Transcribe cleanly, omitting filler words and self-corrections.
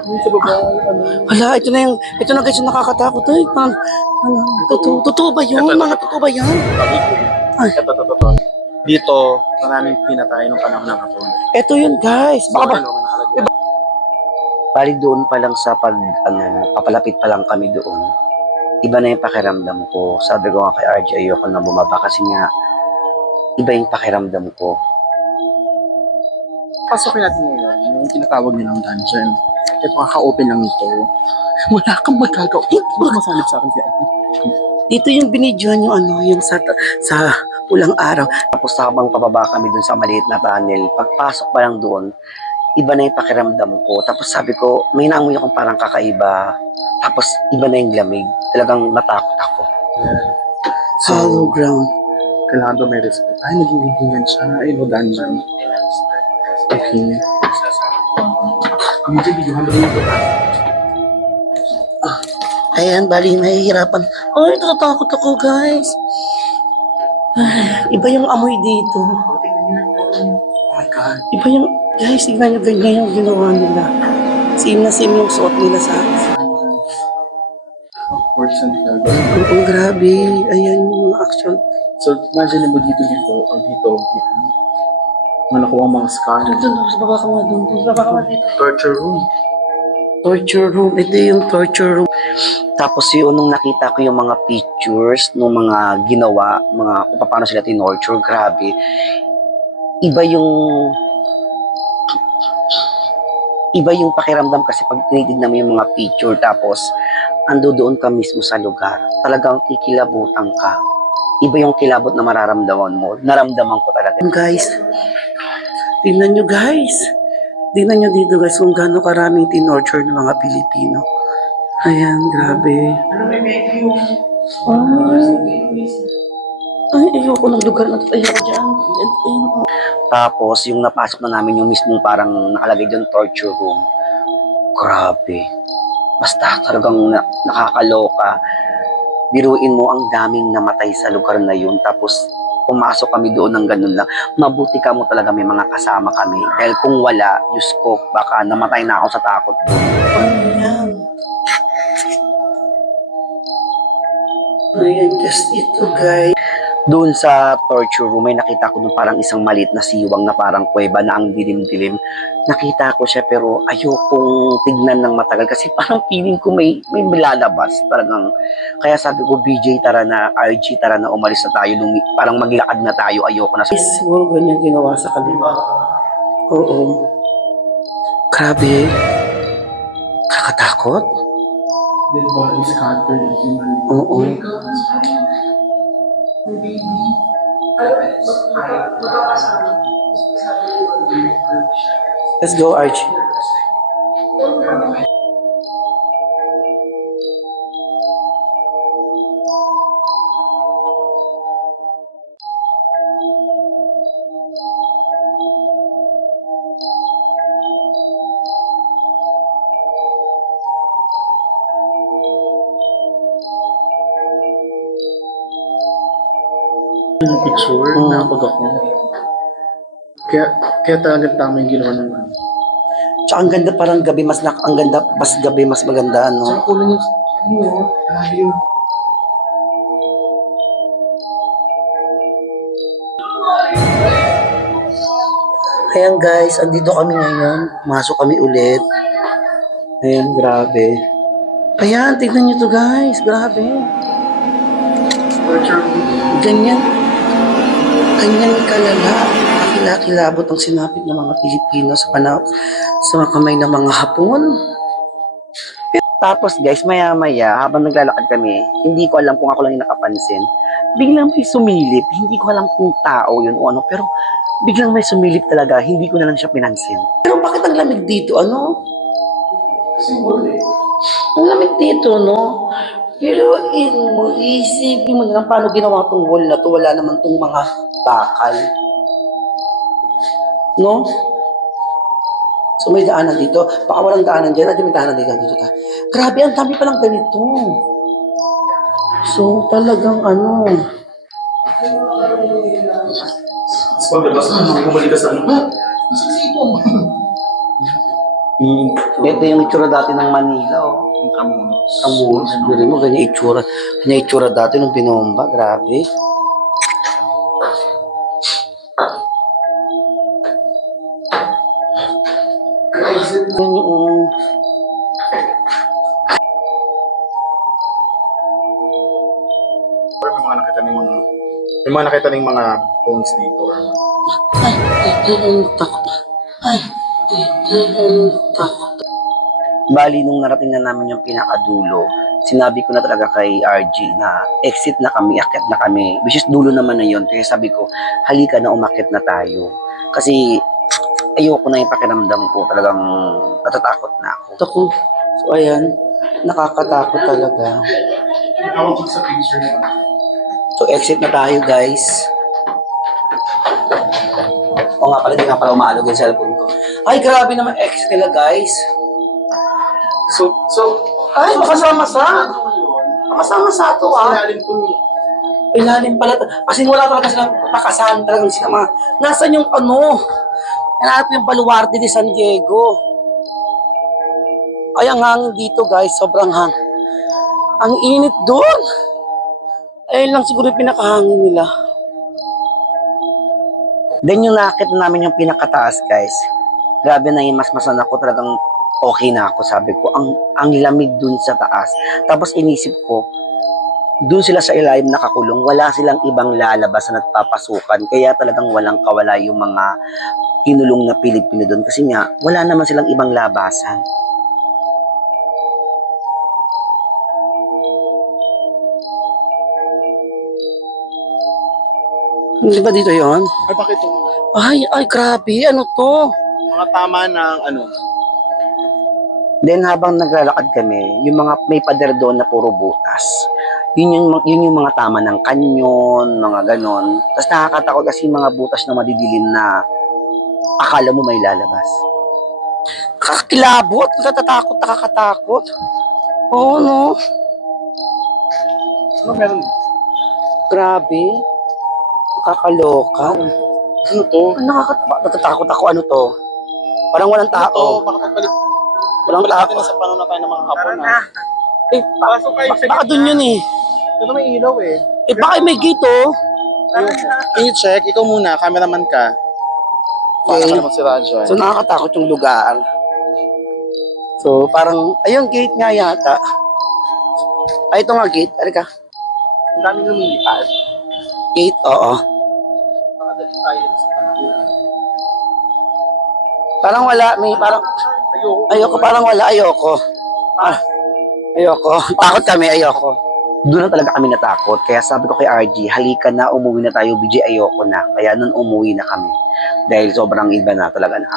Sa baba, ano. Hala, ito na guys yung nakakatakot. Ay, totoo ba yun? Mga totoo ba yan? Ay. Ito. Dito, maraming pinatay nung panahon ng hapon. Ito yun guys. Baka ba? Ano, may nakalagay. Bali doon pa lang sa papalapit pa lang kami doon. Iba na yung pakiramdam ko. Sabi ko nga kay RJ, ayoko na bumaba kasi nga, iba yung pakiramdam ko. Pasokin natin ngayon, yung tinatawag nilang dungeon. Ito, kaka-open lang nito. Wala kang magagawa. Baka masalip sa akin siya. Dito yung binidyohan yung yung sa pulang araw. Tapos habang pababa kami dun sa maliit na tunnel, pagpasok pa lang doon, iba na yung pakiramdam ko. Tapos sabi ko, may naamoy akong parang kakaiba. Tapos iba na yung lamig. Talagang natakot ako. So, Hollow ground. kailangan daw may respect. Ay, naging ganyan siya. Ay, no, dungeon. Okay. Medyo videohan mo dito. Ayan, bali, nahihirapan. Ay, natatakot ako, guys. Ay, iba yung amoy dito. Oh my God. Iba yung, guys, tignan nyo ganyan yung ginawa nila. Same na same yung suot nila sa akin. Words and Helga. Ang grabe. Ayan yung mga action. So, imagine mo dito, o dito, mga nakuha ang mga scar. Doon, sa baba ka nga doon. Sa baba ka nga dito. Torture room. Torture room. Ito yung torture room. Tapos yun, nung nakita ko yung mga pictures, nung mga ginawa, kung paano sila tinorture, grabe. Iba yung pakiramdam kasi pag tinitignan mo yung mga picture, tapos ando doon ka mismo sa lugar, talagang kikilabutan ka. Iba yung kilabot na mararamdaman mo. Naramdaman ko talaga. Guys, tingnan nyo guys. Tingnan nyo dito guys kung gaano karaming tinorture ng mga Pilipino. Ayan, grabe. Ay, ayoko ng lugar na ito. Ayoko dyan. Tapos, yung napasok na namin yung mismong parang nakalagay doon torture room. Grabe. Basta talagang nakakaloka. Biruin mo ang daming namatay sa lugar na yun. Tapos, pumasok kami doon ng ganun lang. Mabuti ka mo talaga may mga kasama kami. Dahil kung wala, Diyos ko, baka namatay na ako sa takot doon. Ano yan? Ayan, just ito guys. Doon sa torture room, may nakita ko doon parang isang maliit na siwang na parang kuweba na ang dilim-dilim. Nakita ko siya pero ayokong tignan ng matagal kasi parang feeling ko may lalabas talagang. Kaya sabi ko, BJ tara na, RG tara na, umalis na tayo, parang maglakad na tayo, ayoko na. Siguro ganyan ginawa sa kanila. Oo. Grabe. Kakatakot? Dead body scattered. Oo. Let's go, Archie. Yung picture, napag ako. Kaya talagang tama yung ginawa ng ano. Tsaka ang ganda parang gabi ang ganda mas gabi mas maganda ano. Tsaka kulang yung, grabe yung Ayan guys, andito kami ngayon. Masok kami ulit. Ayan, grabe. Ayan, tignan nyo to guys. Grabe. torture room. Ganyan kalala. Kakilakilabot ang sinapit ng mga Pilipino sa sa mga kamay ng mga Hapon. Tapos guys, maya-maya, habang naglalakad kami, hindi ko alam kung ako lang yung nakapansin. Biglang may sumilip. Hindi ko alam kung tao yun o ano, pero biglang may sumilip talaga. Hindi ko na lang siya pinansin. Pero bakit ang lamig dito, ano? Ang lamig dito, no? Pero isipin mo na lang paano ginawa tong wall na to. Wala naman tong mga bakal. No? So may daanan dito. Baka walang daanan dyan. May daanan dito. Grabe, ang dami palang ganito. So talagang ano. Pagkabas mo, bumalik ka sa ano. Ha? Nasa sipong. Ito yung itsura dati ng Manila, oh. Yung Tramunos. Tramunos. Bili mo, ganyan itsura. Ganyan itsura dati nung binomba. Grabe. Yan yung... May mga nakita ng mga... May mga nakita ng mga bones dito. Bali, nung narating na namin yung pinakadulo, sinabi ko na talaga kay RG na exit na kami, akyat na kami. Which is dulo naman na yun. Kaya sabi ko, halika na, umakyat na tayo. Kasi ayoko na yung pakiramdam ko. Talagang natatakot na ako. Ako. So ayan, nakakatakot talaga. Tawag ko sa picture niya. So exit na tayo, guys. O nga pala, di nga pala umaalog yung cellphone ko. Ay, grabe naman exit nila, guys. Ay, makasama-sa. Makasama-sa ito, ah. Ilalim ko. Ilalim pala. Kasi wala talaga silang nakasahan talaga sila mga... Nasaan yung ano? Hanap yung Baluarte de San Diego. Ay, ang hangin dito, guys. Sobrang hangin. Ang init doon. Ayun lang siguro yung pinakahangin nila. Then yung nakakit namin yung pinakataas, guys. Grabe na imasmasan ako. Talagang okay na ako, sabi ko. Ang lamig dun sa taas. Tapos inisip ko, dun sila sa ilalim nakakulong, wala silang ibang lalabas na nagpapasukan. Kaya talagang walang kawala yung mga kinulong na Pilipino dun. Kasi nga, wala naman silang ibang labasan. Hindi ba dito yon? Ay, bakit yung Ay, grabe. Ano to? mga tama ng ano? Then habang naglalakad kami, yung mga may pader doon na puro butas. Yun yung mga tama ng kanyon, mga ganon. Tapos nakakatakot kasi yung mga butas na madidilim na akala mo may lalabas. Nakakilabot, nakakatakot. Oo, no? Ano meron? Grabe. Nakakaloka. Ano to? Natatakot ako. Ano to? Parang walang Ano to? tao. Baka pagbalik. Walang Balik natin tao. sa panahon na tayo ng mga hapon na. Eh, Pasok kayo sa baka dun yun eh. Ito may ilaw eh. Eh, baka may gate oh. Can you check? Ikaw muna, cameraman ka. Para Okay. ka naman si Raja. So nakakatakot yung lugar. So parang, ayun gate nga yata. Ay, ito nga gate. Halika. Ang daming lumilipad. Gate, oo. Makadali tayo sa panahon. Parang wala, may parang, ayoko, parang wala, ayoko. Ayoko. Takot kami, ayoko. Doon na talaga kami natakot. Kaya sabi ko kay RG, halika na, umuwi na tayo. BJ, ayoko na. Kaya nun umuwi na kami. Dahil sobrang iba na talaga na.